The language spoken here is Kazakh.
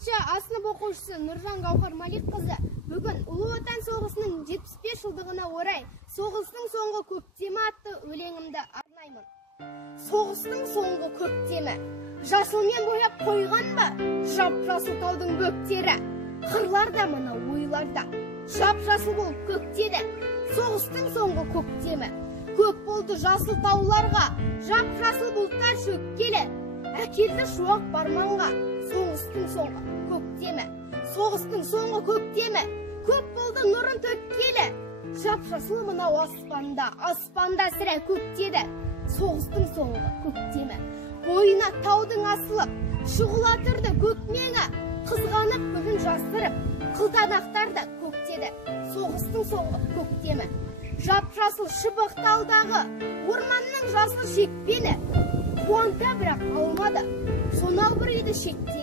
9-шы А сынып оқушысы Нұржан Гаухар Маликқызы бүгін Ұлы Отан соғысының 75 жылдығына орай «Соғыстың соңғы көктемі» атты өлеңімді арнаймын. Соғыстың соңғы көктемі, жасылмен бояп қойған ба жап-жасыл таудың бөктері? Қырларда мына ойларда жап-жасыл болып көктеді. Соғыстың соңғы көктемі, көк болды жасыл тауларға, жап-жасыл бұлттар шөккелі. Әкелді шуақ барманға соғыстың соңғы көктемі. Соғыстың соңғы көктемі, көп болды нұрын төккелі. Жап-жасыл мынау аспанда, аспанда сірә көктеді. Соғыстың соңғы көктемі, бойына таудың асылып, шұғылатырды көкмеңі. Қызғанып бүгін жасырып, қылтанақтарда көктеді. Соғыстың соңғы көктемі, жап-жасыл шыбық талдағы, орманның жасыл шекпені. Қуанта бірақ алмады, сонау бір еді шекте.